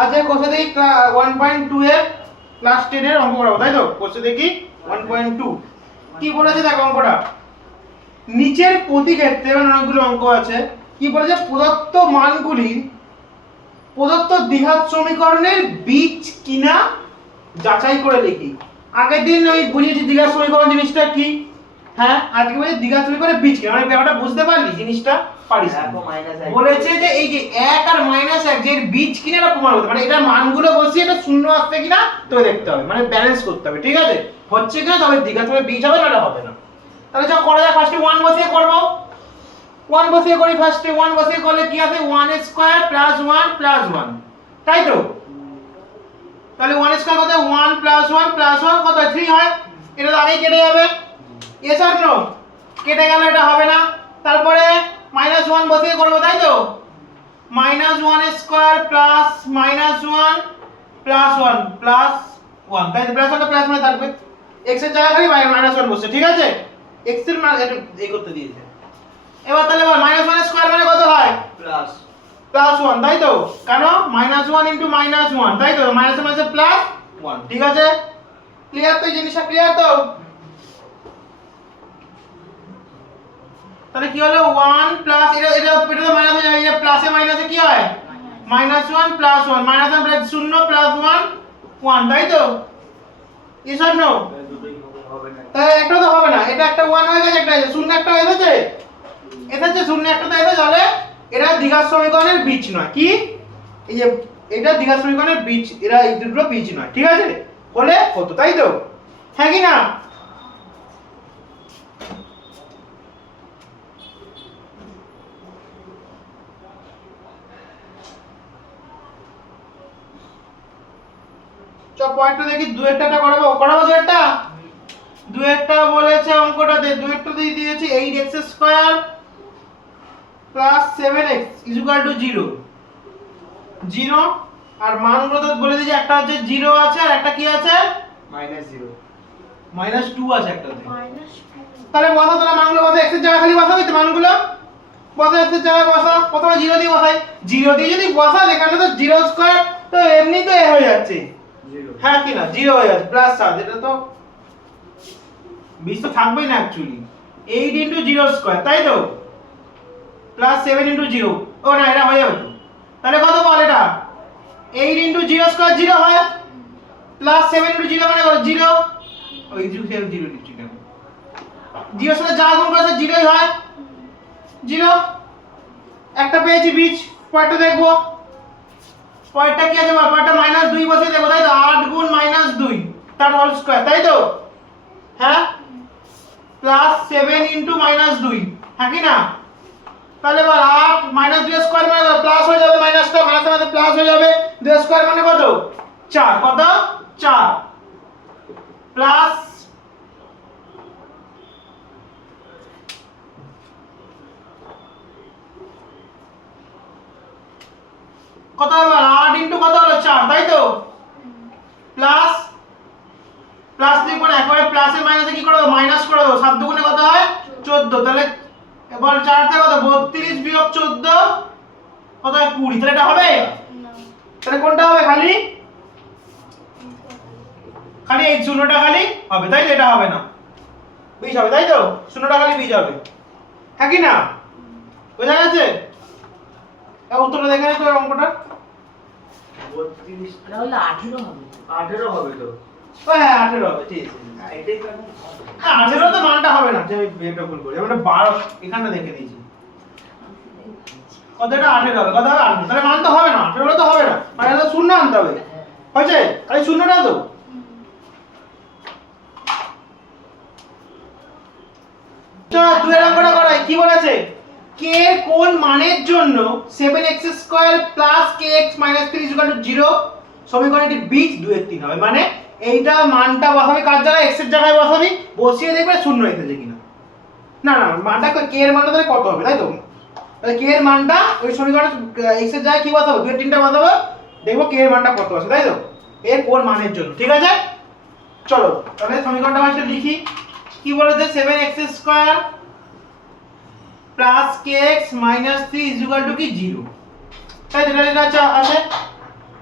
আচ্ছা কোষে দেখি 1.2 এর ক্লাস 10 এর অঙ্ক করাবো, তাই তো? কোষে দেখি 1.2 কি বলেছে দেখো অঙ্কটা। নিচের প্রতি ক্ষেত্রে অনেকগুলো অঙ্ক আছে। কি বলেছে? প্রদত্ত মানগুলি প্রদত্ত দ্বিঘাত সমীকরণের বীজ কিনা যাচাই করে লিখি। আগের দিন ওই বুঝিয়েছি দ্বিঘাত সমীকরণ জিনিসটা কি। হ্যাঁ, আজকে বলছি দ্বিঘাত সমীকরণের বীজ কিনা, মানে ব্যাপারটা বুঝতে পারলি জিনিসটা? পারিস। বলেছে যে এই যে 1 আর -1 যে বীজ কিনা এটা প্রমাণ করতে, মানে এটা মানগুলো বসিয়ে এটা শূন্য আসছে কিনা তো দেখতে হবে, মানে ব্যালেন্স করতে হবে, ঠিক আছে? হচ্ছে কিনা তবে দ্বিঘাত সমীকরণের বীজ হবে, না হবে না। তাহলে যা করা যায়, ফার্স্টে 1 বসিয়ে করব। 1 বসিয়ে করি, ফার্স্টে 1 বসিয়ে করলে কি আছে? 1 স্কয়ার প্লাস 1 প্লাস 1, তাই তো? তাহলে 1 স্কয়ার কত? 1 প্লাস 1 প্লাস 1 কত? 3 হয়। এটা তো আগেই কেটে যাবে। ইয়েস আর নো? কেটে গেল, এটা হবে না। তারপরে -1 বসিয়ে করব, তাই তো? -1 স্কয়ার প্লাস -1 প্লাস 1 প্লাস 1, তাই তো? প্লাস 1 প্লাস মানে থাকবে, x এর জায়গায় খালি -1 বসছে, ঠিক আছে? x এর মান এটা এই করতে দিয়েছে। এবার তাহলে -1 স্কয়ার মানে কত হয়? প্লাস 1, তাই তো? কেন? -1 ইনটু -1, তাই তো? মাইনাস মাইনাসে প্লাস 1, ঠিক আছে? ক্লিয়ার তো? এই জিনিসটা ক্লিয়ার তো? তাহলে কি হলো? 1 প্লাস এটা এটা এটা তো মাইনাস হয়ে যাবে, এটা প্লাসে মাইনাসে কি হয়? -1 প্লাস 1, -1 প্লাস 0 প্লাস 1 1, তাই তো? Yes or no? তাহলে একটা তো হবে না, এটা একটা 1 হয়ে গেছে, একটা 0 একটা হয়ে গেছে। এটা হচ্ছে 0 একটা তো এসে তাহলে এটা দ্বিঘাত সমীকরণের বীজ নয়। কি? এই যে এটা দ্বিঘাত সমীকরণের বীজ, এরা এই দুটো বীজ নয়, ঠিক আছে? বলে কত, তাই তো? হ্যাঁ কি না? চল পয়েন্টটা দেখি, দুয়েরটা করাবো দুয়েরটা। দুয়েরটা বলেছে অঙ্কটাতে, দুয়েরটা দিয়ে দিয়েছে 8x square plus 7x equal to 0 0, আর মানগুলো তো বলে দিয়েছে, একটা হচ্ছে 0 আছে আর একটা কি আছে? -0 -2 আছে একটাতে। তাহলে বসা, তোরা মানগুলো বসা, x এর জায়গায় খালি বসাবি তো মানগুলো। বসা, x এর জায়গায় বসা, প্রথমে 0 দিয়ে বসাই। 0 দিয়ে যদি বসা, এখানে তো 0 স্কয়ার তো এমনি তো এ হয়ে যাচ্ছে 0, হ্যাঁ কি না? 0 হয়ে যাচ্ছে প্লাস 7, এটা তো 20 তো থাকবেই না অ্যাকচুয়ালি। 8 ইনটু 0 স্কয়ার, তাই তো? প্লাস 7 ইনটু 0, ও না এটা হয়ে যাবে তো। তাহলে কত বল এটা? 8 ইনটু 0 স্কয়ার 0 হয়, প্লাস 7 ইনটু 0 মানে কত? 0। ওই 0 দিচ্ছি কেন? 0 এর সাথে যা গুণ করেছে 0ই হয়, 0। একটা পেয়েছি বীজ, পরেরটা দেখবো। পরেরটা কি আছে? পরেরটা -2 বসিয়ে দেবো, তাই তো? 8 গুণ -2 তার হোল স্কয়ার, তাই তো? হ্যাঁ, প্লাস 7 ইনটু -2, হ্যাঁ কি না? তাহলে বল 8 -2 স্কয়ার মানে প্লাস হয়ে যাবে, মাইনাসটা মাইনাসের মধ্যে প্লাস হয়ে যাবে, 2 স্কয়ার মানে কত? 4, কত? 4 প্লাস কত হবে? 8 ইনটু কত হলো? 4, তাই তো? প্লাস প্লাস লিখবো না, একবারে প্লাসে মাইনাসে কি করে দেবো? মাইনাস করে দেবো। 7 দুগুণে কত হয়? 14। তাহলে এবার 4 থেকে কত? 32 বিয়োগ 14 কত হয়? 20। তাহলে এটা হবে না, তাহলে কোনটা হবে? খালি খালি এই শূন্যটা খালি হবে, তাই তো? এটা হবে না, বীজ হবে, তাই তো? শূন্যটা খালি বীজ হবে, হ্যাঁ কি না? বোঝা গেছে? এবার উত্তরটা দেখে নিস তো অঙ্কটা। 32 এটা হলো 18 হবে। 18 হবে তো। ও হ্যাঁ 18 হবে, ঠিক আছে। এটাই তো আমি। 18 তো মানটা হবে না, যে আমি এটা ভুল করি, আমরা 12 এখানটা দেখে দিয়েছি। কত? এটা 18 হবে, কত হবে? 18। তাহলে মান তো হবে না, 18 তো হবে না, মানে তো শূন্য আনতে হবে, হয়েছে? খালি শূন্যটা তো। চলো দুই নম্বরটা করাই। কি বলেছে? k কোন মানের জন্য 7x square plus kx minus 3 equal to 0 সমীকরণটির বীজ 2 এর 3 হবে। মানে এইটা মানটা বসাবি কার জায়গায়? x এর জায়গায় বসাবি, বসিয়ে দেখবে শূন্য এসেছে কিনা। না না, মানটা k এর মানটা তাহলে কত হবে, তাই তো? তাহলে k এর মানটা ওই সমীকরণে x এর জায়গায় কি বসাবো? 2 এর 3টা বসাবো, দেখবো k এর মানটা কত আছে, তাই তো? এর কোন মানের জন্য, ঠিক আছে? চলো তাহলে সমীকরণটা ফার্স্টে লিখি। কি বলেছে? 7x square plus kx minus 3 equal to কি 0, তাই তো? এটা আছে।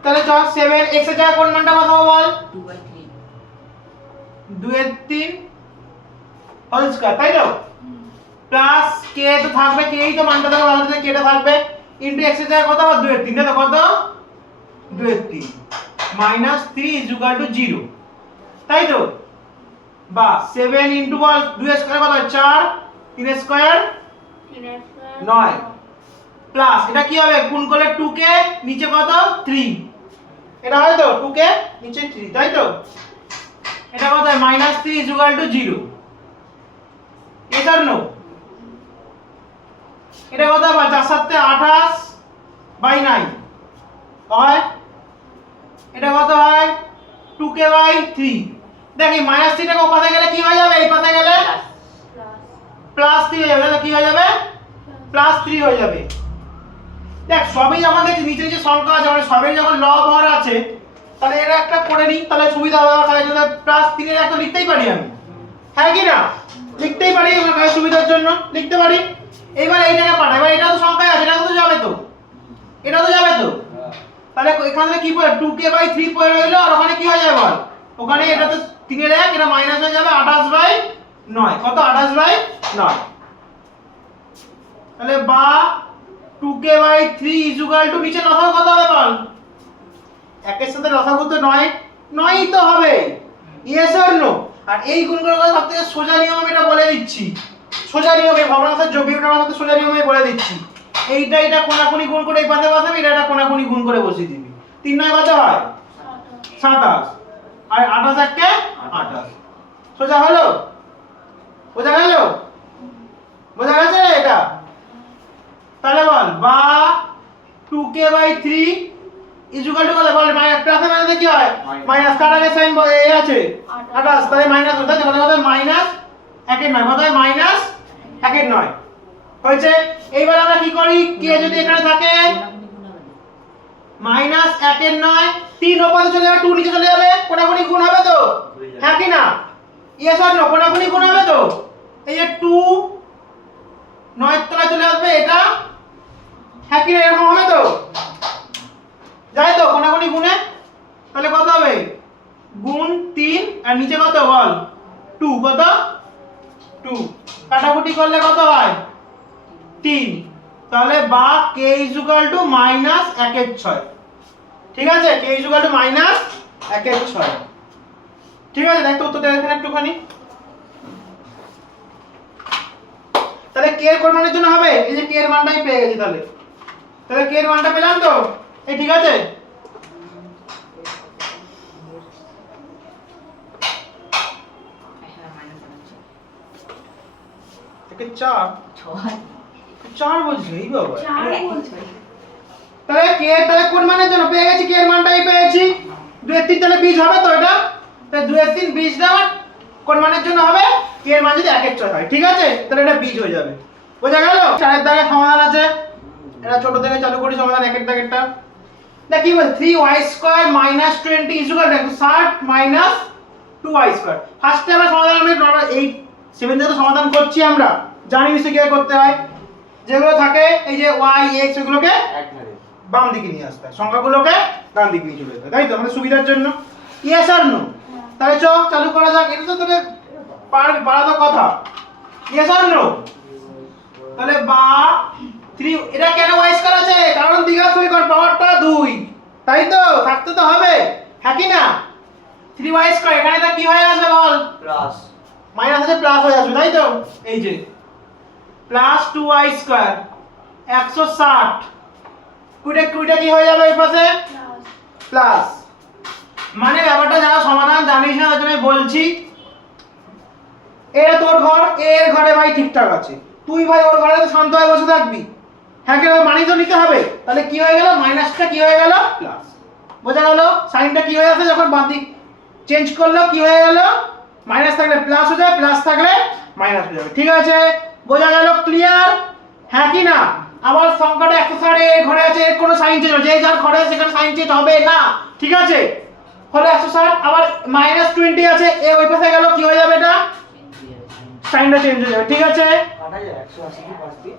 তাহলে চ 7 x এর জায়গায় কোন মানটা বসাবো বল? 2/3 2 এর 3 হোল স্কয়ার, তাই তো? প্লাস k তো থাকবে, k ই তো মানটা থাকবে, আমাদের k টা থাকবে ইনটু x এর জায়গায় কত হবে? 2 এর 3, তাই তো? কত? 2 এর 3 মাইনাস 3 ইজ ইকুয়াল টু 0, তাই তো? বা 7 ইনটু বল 2 এর স্কয়ার কত হয়? 4, 3 এর স্কয়ার 9 প্লাস এটা কি হবে? গুণ করলে 2k নিচে কত? 3, এটা হয় তো 2k নিচে 3, তাই তো? এটা কত হয়? Minus 3 is equal to 0, yes or no? এটা কত হবে? 4 7 28 বাই 9 হয়, এটা কত হয়? 2k by 3। দেখি মাইনাস 3 টাকে ওপাশে গেলে কি হয়ে যাবে? এই পাশে গেলে প্লাস 3 হয়ে যাবে, তাহলে কি হয়ে যাবে? প্লাস 3 হয়ে যাবে। দেখ সবই যখন দেখছি নিচে নিচে সংখ্যা আছে, মানে সবই যখন লব হর আছে, তাহলে এটা একটা করে নিই, তাহলে সুবিধা হবে। তাহলে যদি প্লাস 3 এর একটা লিখতেই পারি আমি, হ্যাঁ কি না? লিখতেই পারি, আমার কাছে সুবিধার জন্য লিখতে পারি। এবার এইটাকে পাঠাই, এবার এটা তো সংখ্যায় আছে, এটা তো যাবে তো, এটা তো যাবে তো। তাহলে এখানে কি পড়ে? 2k বাই 3 পড়ে রইলো, আর ওখানে কি হয়ে যাবে বল? ওখানে এটা তো 3 এর 1, এটা মাইনাস হয়ে যাবে 28 বাই 9। কত? 28 বাই 9। তাহলে বা 2k by 3 is equal to নিচে লসাগু কত হবে বল? একের সাথে লসাগু তো 9, 9ই তো হবে, ইয়েস অর নো? আর এই গুণগুলোর কথা সবথেকে সোজা নিয়ম আমি এটা বলে দিচ্ছি, সোজা নিয়মে ভগ্নাংশের যোগ বিয়োগের সাথে সোজা নিয়মে বলে দিচ্ছি। এইটা এটা কোনাকুনি গুণ করে এই পাশে বসাবি, এটা কোনাকুনি গুণ করে বসিয়ে দিবি। 3 9 কত হয়? 27, আর 28 একে 28। সোজা হলো? বোঝা গেল? বোঝা গেছে এটা? তাহলে বল বা 2k by 3 is equal to কত বল? মাইনাস প্লাসে মাইনাসে কি হয়? মাইনাস কাটাকে সাইন এই আছে 28, তাহলে মাইনাস হচ্ছে কত? কত? মাইনাস 1 এর 9, কত হয়? মাইনাস 1 এর 9 হয়েছে। এইবার আমরা কি করি? k যদি এখানে থাকে মাইনাস 1 এর 9, 3 ওপাশে চলে যাবে, 2 নিচে চলে যাবে, কোনাকুনি গুণ হবে তো, হ্যাঁ কি না? Yes or no? কোনাকুনি গুণ হবে তো। এই যে 2 9 এর তলায় চলে আসবে, এটা হ্যাঁ কি না? এরকম হবে তো, যাই তো কোনাকুনি গুণে। তাহলে কত হবে? গুণ 3 আর নিচে কত বল? 2, কত? 2 কাটাকুটি করলে কত হয়? 3। তাহলে বা k is equal to minus 1 এর 6, ঠিক আছে? k is equal to minus 1 এর 6, ঠিক আছে? দেখ তো উত্তরটা এখানে একটুখানি। তাহলে k এর কোন মানের জন্য হবে? এই যে k এর মানটাই পেয়ে গেছি, তাহলে তাহলে k এর মানটা পেলাম তো, এই ঠিক আছে? থেকে 4 বলছি এই বাবা। তাহলে k এর তাহলে কোন মানের জন্য পেয়ে গেছি? k এর মানটাই পেয়েছি। 2 এর 3 তাহলে বীজ হবে তো এটা, তাহলে 2 এর 3 বীজ দেওয়া কোন মানের জন্য হবে? k এর মান যদি 1 এর 6 হয়, ঠিক আছে? তাহলে এটা বীজ হয়ে যাবে। বোঝা গেল? 4 এর দাগে সমাধান আছে, এটা ছোট থেকে চালু করি সমাধান। 1 এর দাগেরটা দেখ কি বল? 3y² - 20 is equal to 60 - 2y²। ফার্স্টে আমরা সমাধান আমি নরমাল 8 7 থেকে সমাধান করছি, আমরা জানি নিশ্চয়ই কিভাবে করতে হয়। যেগুলো থাকে এই যে y x এগুলোকে বাম দিকে নিয়ে আসতে হয়, সংখ্যাগুলোকে ডান দিকে নিয়ে চলে যেতে হয়, তাই তো? আমাদের সুবিধার জন্য। ইয়েস আর নো? তাহলে চল চালু করা যাক। এটা তো তোদের পারা তো কথা, ইয়েস আর নো? তাহলে বা 3, এটা কেন y² আছে? কারণ দ্বিঘাত সমীকরণ, পাওয়ারটা 2, তাই তো? থাকতে তো হবে, হ্যাঁ কি না? 3y² এখানে এটা কি হয়ে আসবে বল? প্লাস মাইনাস আছে প্লাস হয়ে আসবে, তাই তো? এই যে প্লাস 2y² 160, কুইটা কি হয়ে যাবে এই পাশে? প্লাস। মানে ব্যাপারটা যারা সমাধান জানিস না তার জন্য বলছি, এটা তোর ঘর, এর ঘরে ভাই ঠিকঠাক আছে, তুই ভাই ওর ঘরে তো শান্ত হয়ে বসে থাকবি, হ্যাঁ কি? মানি তো নিতে হবে। তাহলে কি হয়ে গেল? মাইনাসটা কি হয়ে গেল? প্লাস। বোঝা গেল? সাইনটা কি হয়ে আসে যখন বাম দিক চেঞ্জ করলো, কি হয়ে গেল? মাইনাস থাকলে প্লাস হয়ে যাবে, প্লাস থাকলে মাইনাস হয়ে যাবে, ঠিক আছে? বোঝা গেল? ক্লিয়ার, হ্যাঁ কি না? আবার সংখ্যাটা 160 এর ঘরে আছে, এর কোনো সাইন চেঞ্জ হবে, যে যার ঘরে আছে সেখানে সাইন চেঞ্জ হবে না, ঠিক আছে? হলো 160, আবার -20 আছে, এ ওই পাশে গেল, কি হয়ে যাবে? এটা সাইনটা চেঞ্জ হয়ে যাবে, ঠিক আছে? কাটা যায় 180 কি 5 দিয়ে।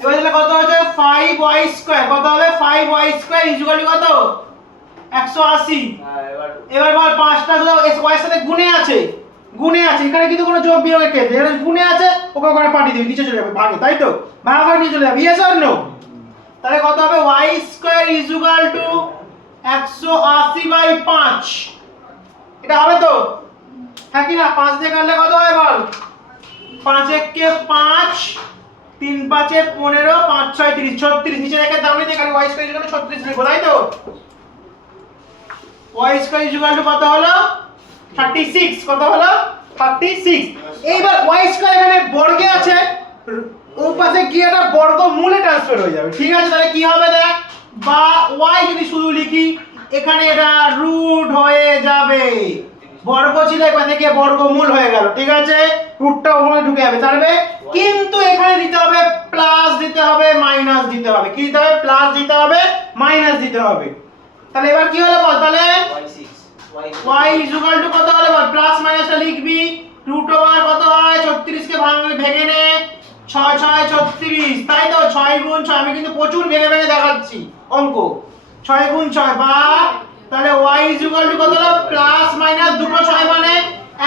এবার তাহলে কত হচ্ছে? 5y², কত হবে? 5y² ইজ ইকুয়াল টু কত? 180। হ্যাঁ, এবার বল 5টা গুলো y এর সাথে গুণে আছে এখানে কিন্তু কোনো যোগ বিয়োগের কেস নেই, এখানে গুণে আছে, ওকে ওখানে পাঠিয়ে দিবি, নিচে চলে যাবে ভাগে, তাই তো ভাগ করে নিয়ে চলে যাবে, ইয়েস অর নো? তাহলে কত হবে y square is equal to 180/5, এটা হবে তো? হ্যাঁ কি না? 5 দিয়ে কাটলে কত হয় বল? 5 একে 5, 3 5 এ 15, 5 6 30, 36, নিচে রেখে দাম নিতে খালি y square is equal to 36 লিখবো, তাই তো? y square is equal to কত হলো? 36, কত হলো? 36। এইবার y স্কয়ার এখানে বর্গে আছে, ওই পাশে গিয়ে একটা বর্গমূলে ট্রান্সফার হয়ে যাবে, ঠিক আছে? তাহলে কি হবে দেখ, বা y যদি শুধু লিখি এখানে এটা রুট হয়ে যাবে, বর্গ ছিল এই পাশে গিয়ে বর্গমূল হয়ে গেল, ঠিক আছে? রুটটা ওখানে ঢুকে যাবে, তাহলে কিন্তু এখানে দিতে হবে প্লাস দিতে হবে মাইনাস দিতে হবে, কি দিতে হবে? প্লাস দিতে হবে মাইনাস দিতে হবে। তাহলে এবার কি হলো বল? তাহলে y ইজ ইকুয়াল টু কত হলো বল? প্লাস মাইনাসটা লিখবি, রুট ওভার কত হয়? 36 কে ভেঙে নে, 6 6 36, তাই তো? 6 গুণ 6, আমি কিন্তু প্রচুর ভেঙে ভেঙে দেখাচ্ছি অঙ্ক। 6 গুণ 6 বা, তাহলে y ইজ ইকুয়াল টু কত হলো? প্লাস মাইনাস দুটো 6 মানে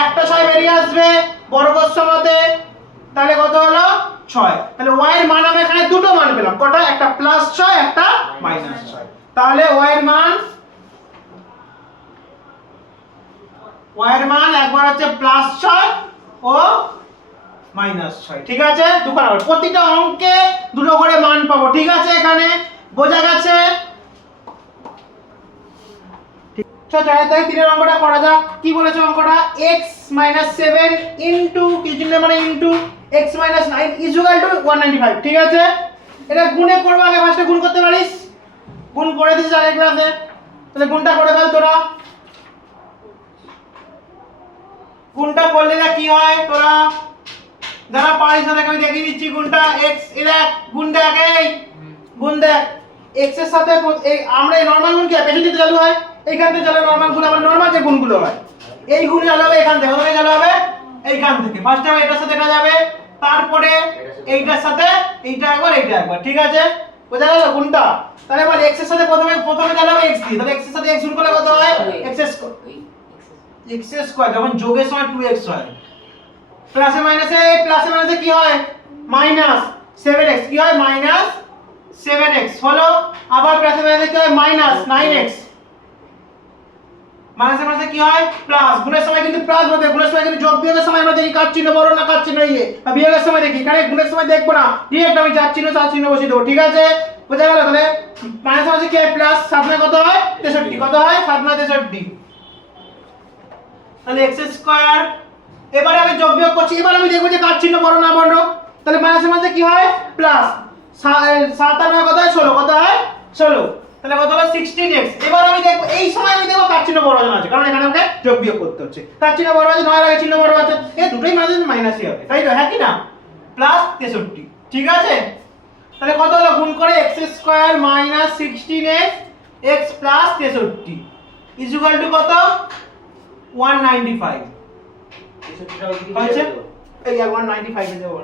একটা 6 বেরিয়ে আসবে বর্গসমেতে, তাহলে কত হলো? 6। তাহলে y এর মান আমি এখানে দুটো মান পেলাম, কটা? একটা প্লাস 6, একটা মাইনাস 6। তাহলে y এর মান একবার হচ্ছে প্লাস 6 ও মাইনাস 6, ঠিক আছে? দুবার হবে, প্রতিটা অঙ্কে দুটো করে মান পাবো, ঠিক আছে? এখানে বোঝা গেছে? চলো তাই 3 অঙ্কটা করা যাক। কি বলেছে অঙ্কটা? x 7 ইনটু কি চিহ্ন মানে into x 9 is equal to 195, ঠিক আছে? এটা গুণে করব, আগে ফার্স্টে গুণ করতে পারিস, গুণ করে দিস আগে ক্লাসে, তাহলে গুণটা করে ফেল তোরা। গুণটা করলে না কি হয় তোরা যারা পারিস না আমি দেখিয়ে দিচ্ছি গুণটা। x এর এক গুণ দেখ, এই গুণ দেখ, x এর সাথে আমরা এই নরমাল গুণ কি পেছন দিকে চালু হয়, এইখান থেকে চালু নরমাল গুণ, আবার নরমাল যে গুণগুলো হয় এই গুণ চালু হবে এখান থেকে, ওখানে চালু হবে এইখান থেকে। ফার্স্টে এটার সাথে এটা যাবে, তারপরে এইটার সাথে এইটা একবার, ঠিক আছে? বোঝা গেল গুণটা? তাহলে বল x এর সাথে প্রথমে চালু হবে x দিয়ে, তাহলে x এর সাথে x গুণ করলে কত হয়? x স্কয়ার, যখন যোগের সময় 2x হয়, প্লাসে মাইনাসে কি হয়? মাইনাস 7x, কি হয়? মাইনাস 7x হলো, আবার প্লাসে মাইনাসে কি হয়? মাইনাস 9x, মাইনাসে কি হয়? প্লাস। গুণের সময় কিন্তু প্লাস হবে, গুণের সময় কিন্তু যোগ বিয়োগের সময় আমরা দেখি কার চিহ্ন বড় না কার চিহ্ন ইয়ে, বা বিয়োগের সময় দেখি, এখানে গুণের সময় দেখবো না, ডাইরেক্ট আমি যার চিহ্ন তার চিহ্ন বসিয়ে দেবো, ঠিক আছে? বোঝা গেল? তাহলে মাইনাসে কি হয়? প্লাস, 7 9 কত হয়? 63, কত হয়? 7 9 63, তাহলে x স্কয়ার। এবারে আমি যোগ বিয়োগ করছি, এবার আমি দেখব যে কার চিহ্ন বড় না বড়, তাহলে মাইনাসের মধ্যে কি হয়? প্লাস, 7 আর 9 কত হয়? 16, কত হয়? 16, তাহলে কত হলো? 16x। এবার আমি দেখব, এই সময় আমি দেখব কার চিহ্ন বড় আছে, কারণ এখানে আমাকে যোগ বিয়োগ করতে হচ্ছে। কার চিহ্ন বড় আছে? 9 এর আগে চিহ্ন বড় আছে, এই দুটোই মাইনাসই হবে, তাই তো? হ্যাঁ কি না? প্লাস 63, ঠিক আছে? তাহলে কত হলো? গুণ করে x square minus 16x x plus 63 is equal to কত? 195 হয়েছে? এই 195 এ দেবো,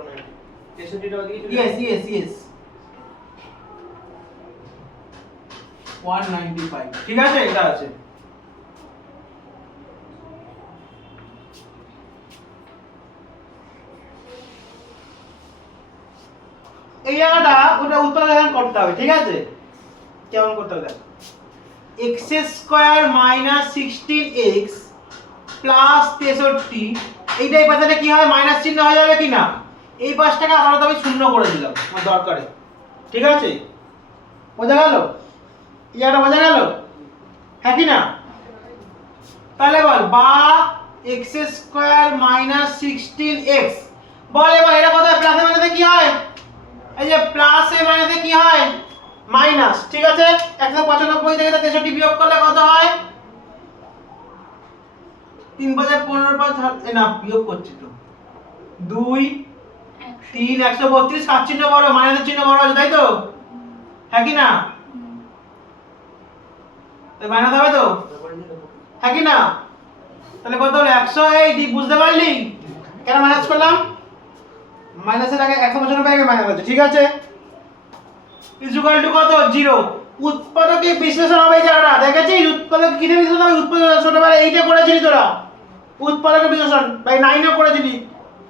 195, yes 195, ঠিক আছে? এটা আছে। এই জায়গাটা ওটা উত্তর লেখন করতে হবে, ঠিক আছে? কেমন করতে হবে? x square minus 16x plus 63, এইটাই পাশে কি হয়? মাইনাস চিহ্ন হয়ে যাবে কি না? এই পাশটাকে আপাতত আমি শূন্য করে দিলাম আমার দরকারে, ঠিক আছে? বোঝা গেল? ইয়াটা বোঝা গেল? হ্যাঁ কি না? তাহলে বল বা x স্কয়ার মাইনাস 16x, বল এবার এটা কত হয়? প্লাসে মাইনাসে কি হয়? এই যে প্লাসে মাইনাসে কি হয়? মাইনাস, ঠিক আছে? 195 থেকে 63 বিয়োগ করলে কত হয়? 3 5 15 5 না, বিয়োগ করছি তো 2 3 132, কার চিহ্ন বড়? মাইনাসের চিহ্ন বড় আছে, তাই তো? হ্যাঁ কি না? তাই মাইনাস হবে তো? হ্যাঁ কি না? তাহলে কত হলো? 100, এই বুঝতে পারলি কেন মাইনাস করলাম? মাইনাসের আগে 195 আগে মাইনাস আছে, ঠিক আছে? ইজ ইকুয়াল টু কত? 0। উৎপাদকে বিশ্লেষণ হবে এই জায়গাটা, দেখেছিস? উৎপাদক কিসে বিশ্লেষণ হবে? উৎপাদক ছোটবেলায় এইটা করেছিলি তোরা, উৎপাদক বিশ্লেষণ ভাই 9 করেছিলি,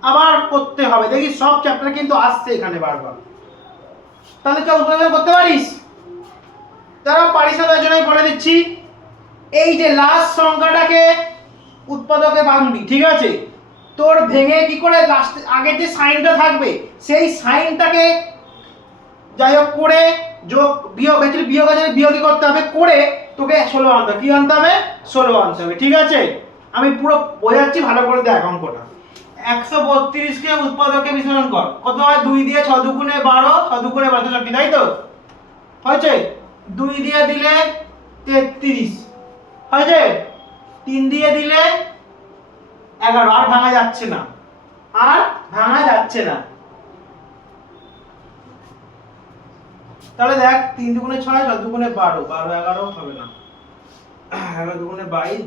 আবার করতে হবে। দেখি সব চ্যাপ্টার কিন্তু আসছে এখানে বারবার। তাহলে কেউ উৎপাদন করতে পারিস? যারা পারিস না তার জন্যই বলে দিচ্ছি, এই যে লাস্ট সংখ্যাটাকে উৎপাদকে ভাঙবি, ঠিক আছে? তোর ভেঙে কি করে লাস্ট আগে যে সাইনটা থাকবে সেই সাইনটাকে যাই হোক করে যোগ বিয়োগ এর বিয়োগ আছে বিয়োগই করতে হবে, করে তোকে 16 আনতে হবে। কি আনতে হবে? 16 আনতে হবে, ঠিক আছে? আমি পুরো বোঝাচ্ছি, ভালো করে দেখ অঙ্কটা। 132 কে উৎপাদকে বিশ্লেষণ কর। কত হয়? 2 দিয়ে 6 দুগুণে 12, 6 দুগুণে 62, তাই তো? হয়েছে? 2 দিয়ে দিলে 33 হয়েছে, 3 দিয়ে দিলে 11, আর ভাঙা যাচ্ছে না, আর ভাঙা যাচ্ছে না। তাহলে দেখ 3 দুগুণে 6, 6 দুগুণে 12, 12 11 হবে না, 11 দুগুণে 22,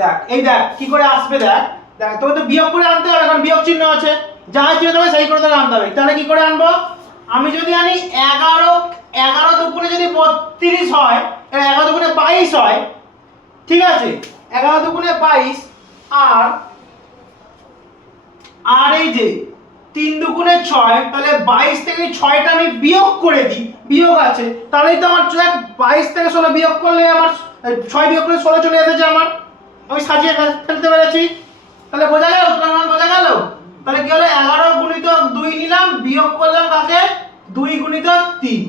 দেখ এই দেখ কি করে আসবে, দেখ দেখ তোকে তো বিয়োগ করে আনতে হবে, কারণ বিয়োগ চিহ্ন আছে, যা চিহ্ন দেবে সেই করে তোকে আনতে হবে। তাহলে কি করে আনবো? আমি যদি আনি 11 দুগুণে যদি 32 হয়, 11 দুগুণে 22 হয়, ঠিক আছে? 11 দুগুণে 22, আর এই যে 3 দুগুণে 6, তাহলে 22 থেকে 6টা আমি বিয়োগ করে দিই, বিয়োগ আছে, তাহলেই তো আমার 22 থেকে 16 বিয়োগ করলে আমার 6 বিয়োগ করে 16 চলে এসেছে আমার, আমি সাজিয়ে ফেলতে পেরেছি। তাহলে বোঝা গেল? তোমার বোঝা গেল? তাহলে কি হলো? 11 গুণিতক 2 নিলাম, বিয়োগ করলাম কাকে? 2 গুণিতক 3,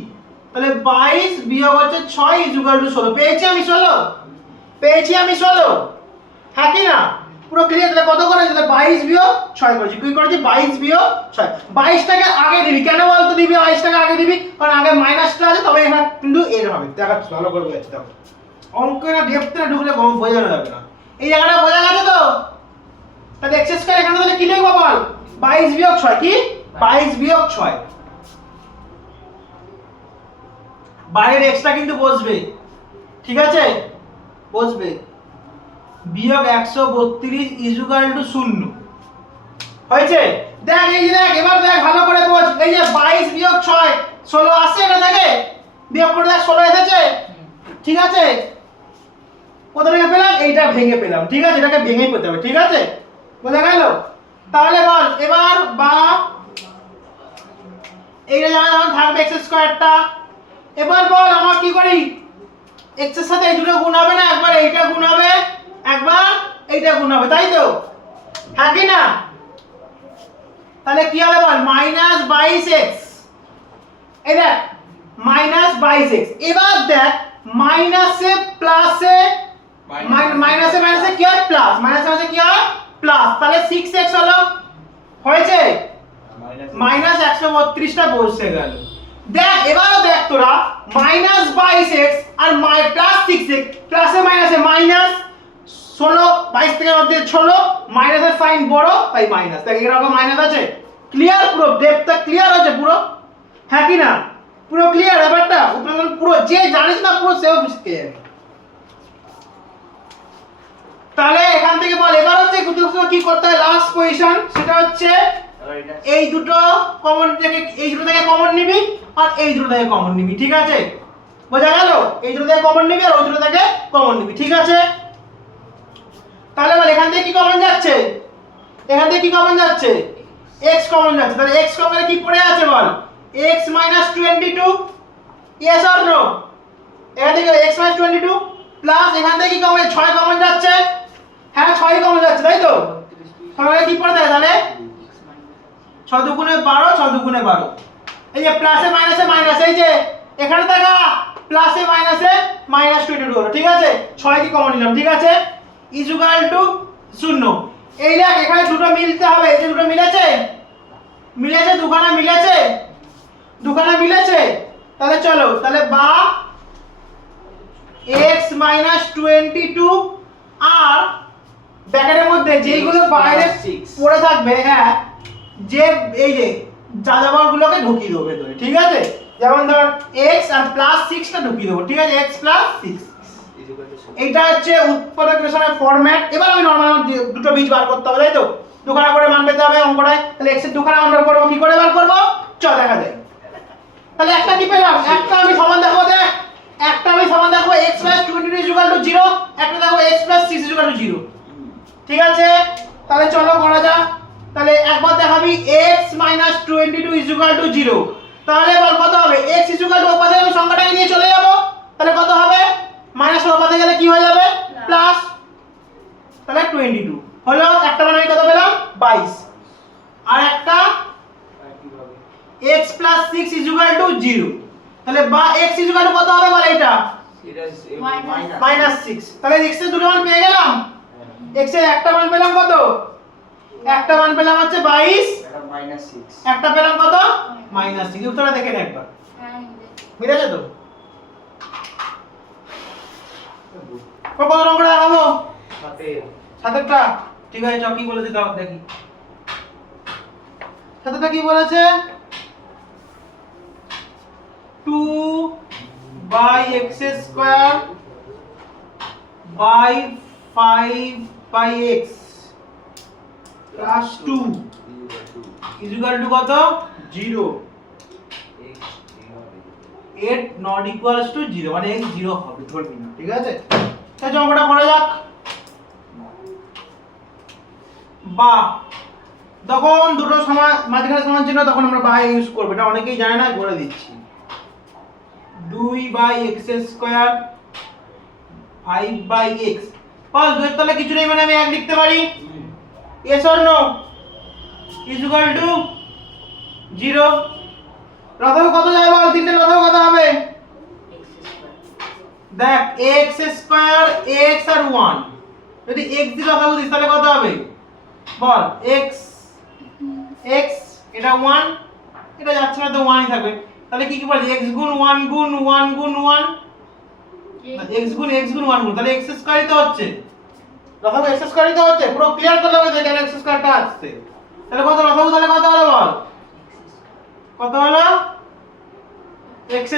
তাহলে 22 বিয়োগ হচ্ছে 6 ইকুয়াল টু 16। পেয়েছি আমি 16, পেয়েছি আমি 16, হ্যাঁ কি না? পুরো ক্লিয়ার? তাহলে কত করেছি? তাহলে 22 বিয়োগ 6 করেছি। কি করেছি? 22 বিয়োগ 6। 22টাকে আগে দিবি, কেন বলতো দিবি 22টাকে আগে দিবি? কারণ আগে মাইনাসটা আছে, তবে এখানে কিন্তু এর হবে। দেখা ভালো করে বোঝাচ্ছি, দেখো অঙ্কের ডেপথে ঢুকলে কম বোঝানো যাবে না। এই জায়গাটা বোঝা গেছে তো? তাহলে এক্স স্কয়ার এখানে তাহলে কি লিখবো বল? 22 বিয়োগ 6, কি 22 বিয়োগ 6, বাইরের এক্সটা কিন্তু বসবে, ঠিক আছে? বসবে। বিয়োগ 132 ইকুয়াল টু 0 হয়েছে। দেখ এই যে দেখ, এবার দেখ ভালো করে বোঝ, এই যে 22 বিয়োগ 6 16 আসছে, এটা থেকে বিয়োগ করে দেখ 16 এসেছে, ঠিক আছে? কোথা থেকে পেলাম? এইটা ভেঙে পেলাম, ঠিক আছে? এটাকে ভেঙেই পেতে হবে, ঠিক আছে? বোঝা গেল? তাহলে বল এবার, বা এইটা যেমন থাকবে x স্কয়ারটা, এবার বল আমার কি করি? x এর সাথে এই দুটো গুণ হবে না, একবার এইটা গুণ হবে, একবার এইটা গুণ হবে, তাই তো? হ্যাঁ কি না? তাহলে কি হবে বল? -22x, এই দেখ -22x। এবার দেখ মাইনাসে প্লাসে, মাইনাসে মাইনাসে কি হয়? প্লাস, মাইনাসে মাইনাসে কি হয়? প্লাস, তাহলে 6x হলো, হয়েছে? -132টা বসে গেল। দেখ এবারও দেখ তোরা, -22x আর +6x, প্লাসে মাইনাসে মাইনাস, 16 22 থেকে মধ্যে 16, মাইনাসের সাইন বড় তাই মাইনাস। দেখ এরকম মাইনাস আছে, ক্লিয়ার? পুরো ডেপথটা ক্লিয়ার হচ্ছে পুরো, হ্যাঁ কি না? পুরো ক্লিয়ার ব্যাপারটা, উৎপাদন পুরো যে জানিস না পুরো সেও বুঝতে যাবে। তাহলে এখান থেকে বল এবার হচ্ছে কি করতে হয়? লাস্ট পজিশন, সেটা হচ্ছে এই দুটো কমন থেকে, এই দুটো থেকে কমন নিবি আর এই দুটো থেকে কমন নিবি, ঠিক আছে? বোঝা গেল? এই দুটো থেকে কমন নিবি আর ওই দুটো থেকে কমন নিবি, ঠিক আছে? তাহলে বল এখান থেকে কি কমন যাচ্ছে? এখান থেকে কি কমন যাচ্ছে? x কমন যাচ্ছে। তাহলে x কমন কি পড়ে আছে বল? x - 22, yes or no? এখান থেকে x - 22 প্লাস এখান থেকে কি কমন? 6 কমন যাচ্ছে, হ্যাঁ 6 কমন যাচ্ছে, তাই তো? তাহলে কি পড়ে থাকে? তাহলে 6 দুগুণে 12, 6 দুগুণে 12, এই যে প্লাসে মাইনাসে মাইনাস, এই যে এখানে দেখা প্লাসে মাইনাসে -22 হলো, ঠিক আছে? 6 কি কমন নিলাম, ঠিক আছে? Equal to 0। এই দেখ এখানে দুটো মিলতে হবে, এই যে দুটো মিলেছে, মিলেছে, দুখানা মিলেছে, দুখানা মিলেছে। তাহলে চলো, তাহলে বা x - 22 আর ব্র্যাকেটের মধ্যে যেইগুলো বাইরে পড়ে থাকবে, হ্যাঁ, যে এই যে যাযাবর গুলোকে ঢুকিয়ে দেবো ভেতরে, ঠিক আছে? যেমন ধর x আর +6টা ঢুকিয়ে দেবো, ঠিক আছে? x + 6, এইটা হচ্ছে উৎপাদক বিশ্লেষণের ফরম্যাট। এবার আমি নরমাল দুটো বীজ বার করতে হবে, তাই তো? দুখানা করে মান পেতে হবে অঙ্কটায়। তাহলে x এর দুখানা মান বার করব, কি করে বার করব? চল দেখা যায়। তাহলে একটা কি পেলাম? একটা আমি সমান দেখো, দেখ একটা আমি সমান দেখো, x - 22 = 0, একটা দেখো x + 6 0। ঠিক আছে, তাহলে চলো করা যাক। তাহলে একবার দেখাবি x - 22 0। তাহলে বল কত হবে? x ওপাশে আমি সংখ্যাটাকে নিয়ে চলে যাব, তাহলে কত হবে? মাইনাস ওপাশে গেলে কি হয়ে যাবে? প্লাস। তাহলে 22 হলো একটা, মানে আমি কত পেলাম? 22। আর একটা x + 6 0। তাহলে বা x কত হবে বল এটা? -6। তাহলে x এর দুটো মান পেয়ে গেলাম। x এর একটা মান পেলাম কত? একটা মান পেলাম হচ্ছে 22, একটা পেলাম কত? -6। উত্তরটা দেখে নে একবার। বুঝেছো তো? কত নম্বর দেখাবো? 7টা। ঠিক আছে, চল কি বলেছে দাও দেখি। 7টা কি বলেছে? 2/x² by 5/x plus 2 is equal to কত? 0। 8 not equals to 0, মানে x 0 হবে, ধরবি না। ঠিক আছে, তাহলে অঙ্কটা করা যাক। বা তখন দুটো সমান, মাঝখানে সমান চিহ্ন, তখন আমরা বা ইউজ করব। এটা অনেকেই জানে না, বলে দিচ্ছি। 2/x² 5/x বল 2 এর তলে কিছু নেই, মানে আমি 1 লিখতে পারি। yes or no is equal to 0। লসাগু কত যাবে বল? তিনটে লসাগু কত হবে? দেখ x² x আর 1, যদি x দিয়ে লসাগু দিস তাহলে কত হবে বল? x এটা 1, এটা যাচ্ছে না তো 1 ই থাকবে। তাহলে কি কি বল? x গুণ 1 গুণ 1 গুণ 1, x গুণ 1 গুণ, তাহলে x² ই তো হচ্ছে। লসাগু x² ই তো হচ্ছে। পুরো ক্লিয়ার করলে হবে যে কেন x² টা আসছে। তাহলে কত লসাগু? তাহলে কত হলো বল? কত হলো? x²।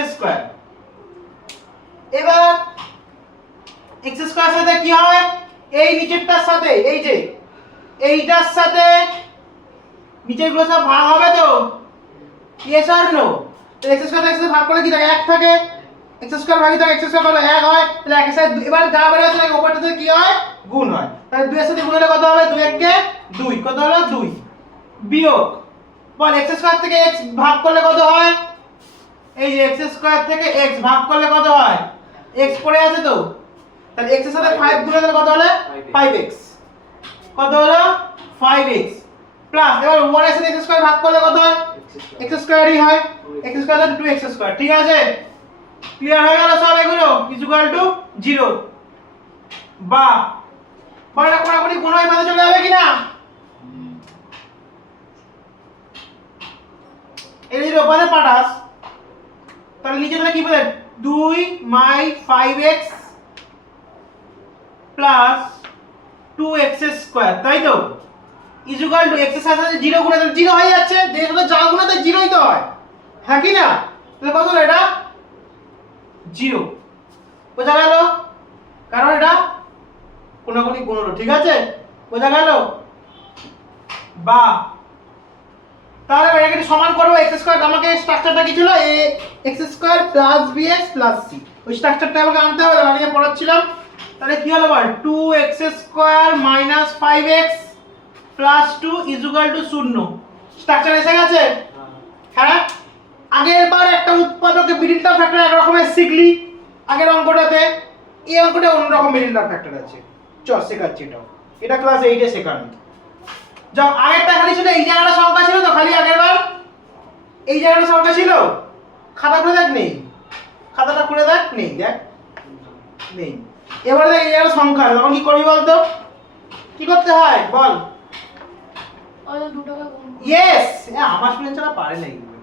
এবার x² এর সাথে কি হয়? এই নিচেরটার সাথে, এই যে এইটার সাথে নিচের গুলো সব ভাগ হবে তো? yes or no? তো x² x ভাগ করলে কি থাকে? 1 থাকে। x² ভাগই থাকে, x² করলে 1 হয়। তাহলে 1 এর সাথে এবার যা বের হচ্ছে না উপরটাতে কি হয়? গুণ হয়। তাহলে 2 এর সাথে গুণ হলে কত হবে? 2 1 কে 2, কত হলো? 2 বিয়োগ বল x² থেকে x ভাগ করলে কত হয়? এই যে x² থেকে x ভাগ করলে কত হয়? x পড়ে আছে তো, তাহলে x এর সাথে 5 গুণ করলে কত হলো? 5x। কত হলো? 5x প্লাস, এবার 1 এর সাথে x² ভাগ করলে কত হয়? x² ই হয়। x² এর 2x²। ঠিক আছে, ক্লিয়ার হয়ে গেল সব এগুলো? Is equal to 0। বা বাটা কোনাকুনি কোন এই পাশে চলে যাবে কিনা? এই যে ওপাশে পাঠাস, তাহলে নিচে তাহলে কি বলে? 2/5x প্লাস 2x², তাই তো? ইজ ইকুয়াল টু x এর সাথে 0 গুণে, তাহলে 0 হয়ে যাচ্ছে। যেহেতু যা গুণে তাই 0 ই তো হয়, হ্যাঁ কি না? তাহলে কত হলো এটা? 0। বোঝা গেল? কারণ এটা কোনাকুনি গুণ হলো। ঠিক আছে, বোঝা গেল? বা তাহলে এটাকে সমান করব। x² আমাকে স্ট্রাকচারটা কি ছিল? x² + bx + c। ওই স্ট্রাকচারটা আমাকে আনতে হবে, আমি পড়াচ্ছিলাম। তাহলে কি হলো বল? 2x² - 5x + 2 = 0। স্ট্রাকচার এসে গেছে? হ্যাঁ। আগের বার একটা উৎপাদকে মিডল টার্ম ফ্যাক্টর এক রকমের শিখলি আগের অঙ্কটাতে। এই অঙ্কটা অন্য রকম মিডল টার্ম ফ্যাক্টর আছে। চল শেখাচ্ছি এটাও। এটা ক্লাস 8 এ শেখানো। যাও, আগেরটা খালি ছিল এই জায়গাটা সংখ্যা ছিল তো, খালি আগের বার এই জায়গাটা সংখ্যা ছিল। খাতা খুলে দেখ, নেই। খাতাটা খুলে দেখ, নেই। দেখ, নেই। এবারে দেখ এই জায়গাটা সংখ্যা, তখন কি করবি বল তো? কি করতে হয় বল? ওই দুটোকে গুণ। ইয়েস, আমার স্টুডেন্টরা পারে না এগুলো।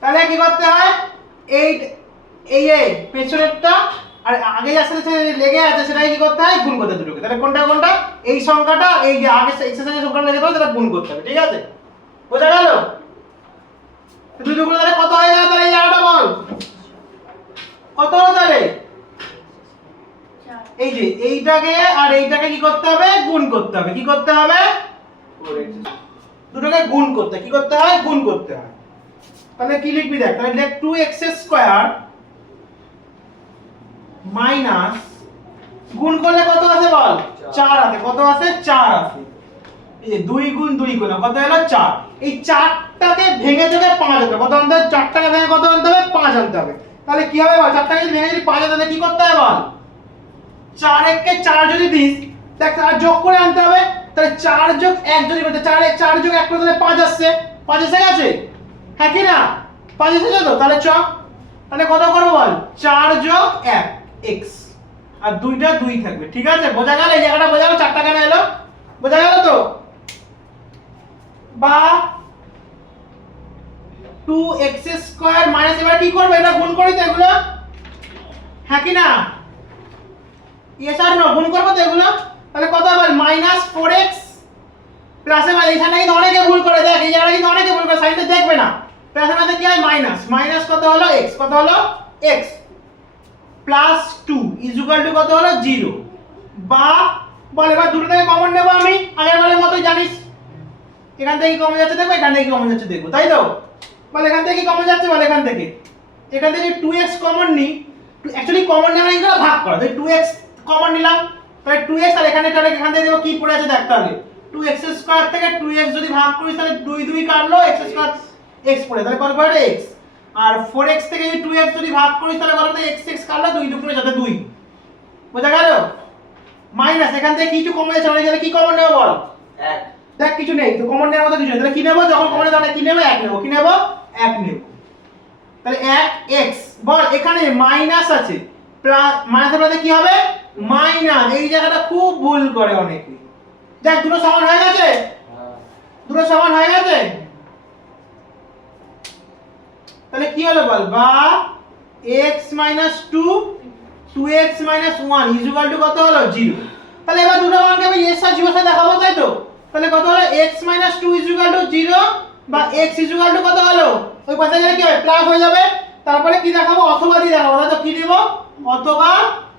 তাহলে কি করতে হয়? এই পেছনেরটা আর আগে যার সাথে লেগে আছে সেটাই কি করতে হয়? গুণ করতে দুটোকে। তাহলে কোনটা কোনটা? এই সংখ্যাটা, এই যে আগে এক্সারসাইজের সংখ্যাটা লেগে থাকে সেটা গুণ করতে হবে। ঠিক আছে, বোঝা গেল? দুটো গুণ তাহলে কত হয়ে গেল? তাহলে এই জায়গাটা বল কত হলো তাহলে? এই যে এইটাকে আর এইটাকে কি করতে হবে? গুণ করতে হবে। কি করতে হবে? দুটোকে গুণ করতে। কি করতে হয়? গুণ করতে হয়। তাহলে কি লিখবি দেখ? তাহলে লেখ 2x² - গুণ করলে কত আসে বল 4 আসে। কত আসে 4 আসে। এই যে 2 গুণ 2 করলাম কত হলো 4। এই 4টাকে ভেঙে দেবে 5 আনতে হবে। কত আনতে হবে 4টাকে ভেঙে কত আনতে হবে 5 আনতে হবে। তাহলে কি হবে বল 4টাকে যদি ভেঙে যদি 5 আনতে হবে কি করতে হবে বল 4 1 কে 4 যদি দিস দেখ আর যোগ করে আনতে হবে। তাহলে 4 যোগ 1 যদি করতে 4 যোগ 1 করে তাহলে 5 আসছে। 5 এসে গেছে হ্যাঁ কি না 5 এসেছে তো। তাহলে চ তাহলে কত করব বল 4 যোগ 1 x আর দুইটা 2 থাকবে। ঠিক আছে বোঝা গেল এই জায়গাটা বোঝা গেল 4টা কেন এলো বোঝা গেল তো। বা 2x² মাইনাস এবার কি করবে এটা গুণ করি তো এগুলো হ্যাঁ কি না ইয়েস আর নো গুণ করব তো এগুলো। তাহলে কত হবে মাইনাস 4x প্লাসে মানে এখানে কিন্তু অনেকে ভুল করে দেখ এই জায়গাটা কিন্তু অনেকে ভুল করে সাইনটা দেখবে না। প্লাসের মধ্যে কি হয় মাইনাস মাইনাস কত হলো x কত হলো x plus 2 is equal to কত হলো 0 বা বল এবার দুটো থেকে কমন নেব আমি আগের বারের মতই জানিস এখান থেকে কি কমন যাচ্ছে দেখো এখান থেকে কি কমন যাচ্ছে দেখো তাই তো। বল এখান থেকে কি কমন যাচ্ছে বল এখান থেকে 2x কমন নি অ্যাকচুয়ালি কমন নেওয়া মানে এগুলো ভাগ করা। তাই 2x কমন নিলাম তাহলে 2x আর এখানে তাহলে এখান থেকে দেখো কি পড়ে আছে দেখ তাহলে 2x² থেকে 2x যদি ভাগ করিস তাহলে 2 2 কাটলো x² x পড়ে তাহলে কত পড়ে x আর 4x থেকে যদি 2x যদি ভাগ করিস তাহলে কত x x কাটলো 2 2 করে যাবে 2 বোঝা গেল। মাইনাস এখান থেকে কিছু কমন যাচ্ছে অনেক জায়গায় কি কমন নেব বল 1 দেখ কিছু নেই তো কমন নেওয়ার মতো কিছু নেই। তাহলে কি নেব যখন কমন নেব কি নেব 1 নেব কি নেব 1 নেব। তাহলে 1x বল এখানে মাইনাস আছে প্লাস মাইনাসের মধ্যে কি হবে মাইনাস এই জায়গাটা খুব ভুল করে অনেকে দেখ দুটো সমান হয়ে গেছে দুটো সমান হয়ে গেছে। তাহলে কি হলো বল বা x - 2 2x - 1 is equal to কত হলো 0। তাহলে এবার দুটো মানকে আমি এর সাথে 0 সাথে দেখাবো তাই তো। তাহলে কত হলো x - 2 ইজ ইকুয়াল টু 0 বা x ইজ ইকুয়াল টু কত হলো ওই পাশে গেলে কি হবে প্লাস হয়ে যাবে। তারপরে কি দেখাবো অথবা দিয়ে দেখাবো তাই তো কি দেব অথবা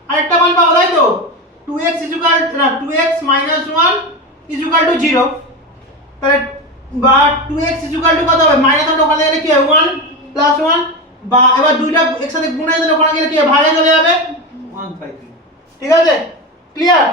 আরেকটা মান পাবো তাই তো 2x ইজ ইকুয়াল না 2x - 1 ইজ ইকুয়াল টু 0। তাহলে বা 2x ইজ ইকুয়াল টু কত হবে মাইনাস আর ওখানে গেলে কি হবে 1 প্লাস 1 বা এবার দুইটা একসাথে গুণ হয়ে গেলে ওখানে গেলে কি হবে ভাগে চলে যাবে 1/3। ঠিক আছে ক্লিয়ার।